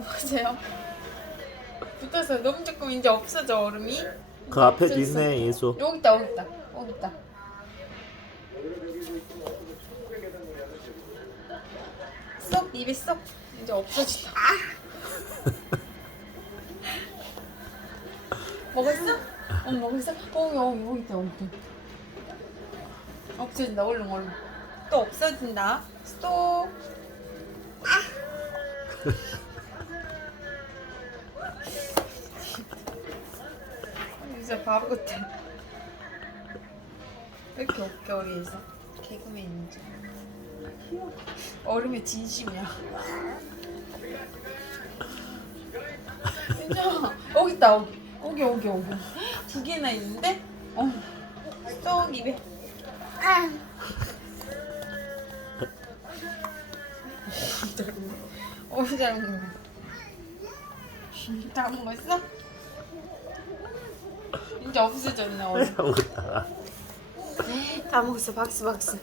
붙으세요. 붙어서 너무 조금 이제 없어져 얼음이. 그 앞에. 있네 예수. 여기 있다 여기 있다 여기 있다. 쏙 입에 쏙 이제 없어진다. 먹었어? 어 먹었어? 어 여기 여기 있다 여기 있다. 없어진다 얼른 얼른. 또 없어진다. 스톱. 진짜 바보 같아. 왜 이렇게 웃겨 우리 에서 개그맨인지. 얼음의 진심이야. 진짜 여기 있다 여기 여기 여기 여기 두 개나 있는데 어. 쏙 입에. 어, 잘 먹네. 다 먹었어? 이제 없어졌네. 먹었다. 다 먹었어 박수 박수